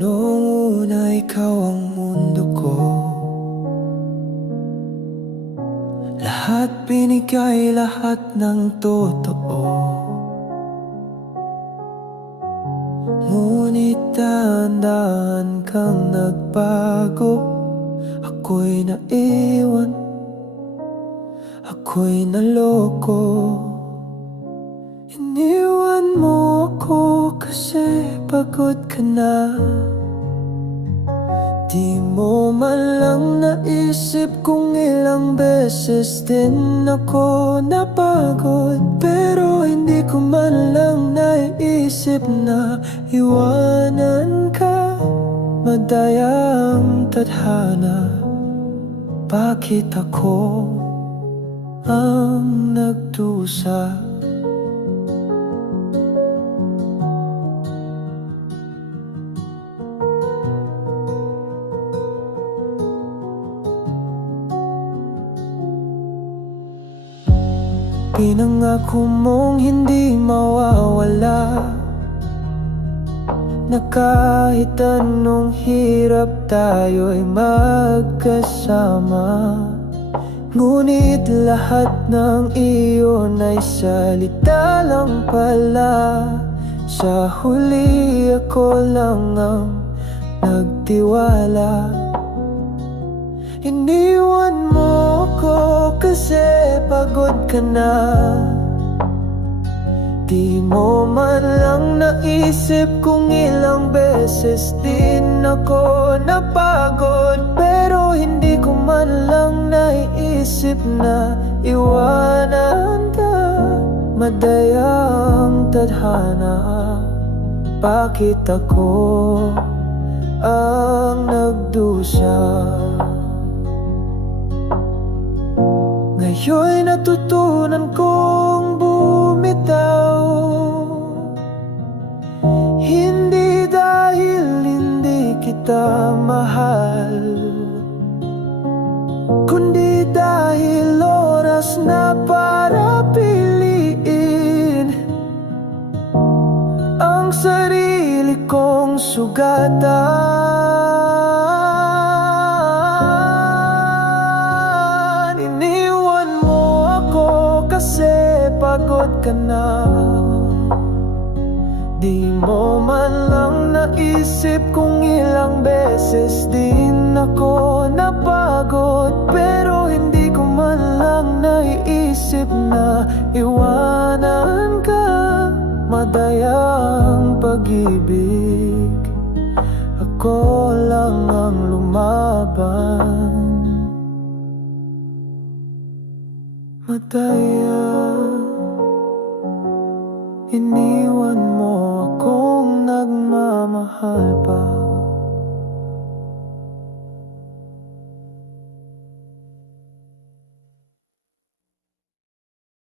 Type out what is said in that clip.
Noong una ikaw ang mundo ko, lahat binigay, lahat ng totoo. Ngunit dahan-dahan kang nagbago. Ako'y naiwan, ako'y naloko. Iniwan mo ako kasi pagod ka na. Di mo man lang naisip kung ilang beses din ako napagod. Pero hindi ko man lang naisip na iwanan ka. Madaya ang tadhana, bakit ako ang nagdusa? Pinangako mong hindi mawawala, na kahit anong hirap tayo'y magkasama. Ngunit lahat ng iyon ay salita lang pala. Sa huli ako lang ang nagtiwala. Iniwan mo ko kasi pagod ka na. Di mo man lang naisip kung ilang beses din ako napagod. Pero hindi ko man lang naisip na iwanan ka. Madaya ang tadhana, bakit ako ang nagdusa? Ngayon'y natutunan kong bumitaw. Hindi dahil hindi kita mahal, kundi dahil oras na para piliin ang sarili kong sugatan. Kasi pagod ka na. Di mo man lang naisip kung ilang beses din ako napagod. Pero hindi ko man lang naisip na iwanan ka. Madaya ang pag-ibig, ako lang ang lumaban. Madaya, iniwan mo akong nagmamahal